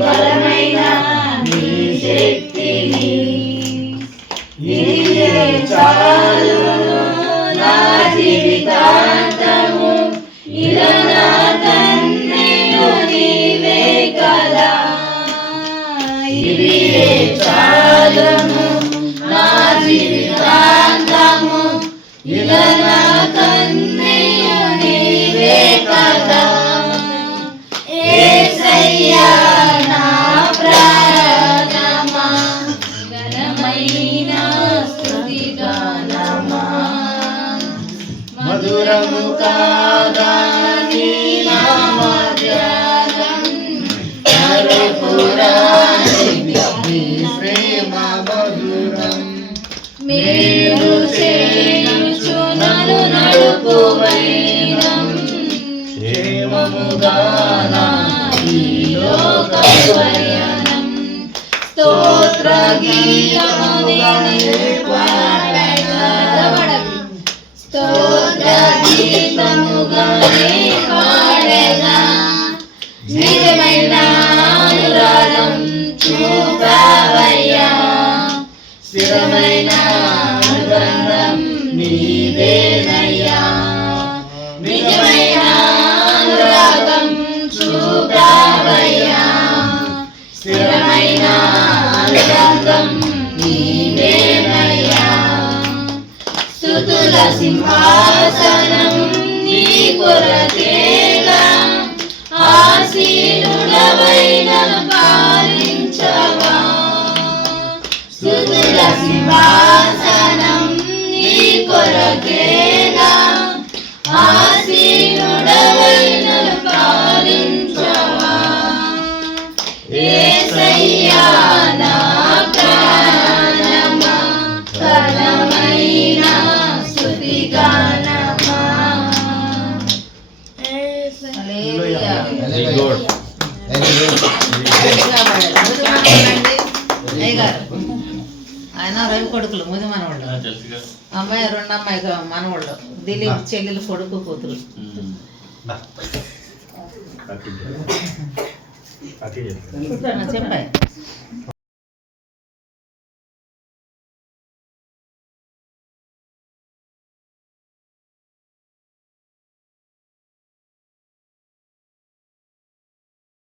బలమైన నీ శక్తిని ఇదే చాలు నా జీవితాంతము ఇలా నా తండ్రియు నీవే కదా ఇదే చాలును నా జీవితాంతము ఇలా నా తండ్రియు నీవే కదా యేసయ్యా నా ప్రాణమా ఘనమైన స్తుతి గానమా మధురము కాదా నీ నామ ధ్యానం నరపురాణి నీ ప్రేమ మధురం మేలు చేయుచు నన్ను నడుపు వైనం క్షేమముగా లోకపయనం స్తోత్ర గీతముగా పాడగా స్తోత్ర గీతముగా పాడగా నిజమైన అనురాగం చూపవయ్యా స్థిరమైన అనుబంధం నీవేనయ్యా నిజమైన అనురాగం చూపవయ్యా స్థిరమైన అనుబంధం నీవేనయ్యా స్తుతుల సింహాసనం నీ కొరకేగా ఆసీనుడవైన పాలించవా స్తుతుల సింహాసనం నీ కొరకేగా ఆసీనుడవైన పాలించవా యేసయ్యా నా ప్రాణమా ఘనమైన స్తుతి గానమా హల్లెలూయా వెరీ గుడ్ ఆయన రవి కొడుకులు ముది మనవాళ్ళు అమ్మాయి రెండు అమ్మాయి మనవాళ్ళు దిలీప్ చెల్లెలు కొడుకు కూతురు చెప్పాయి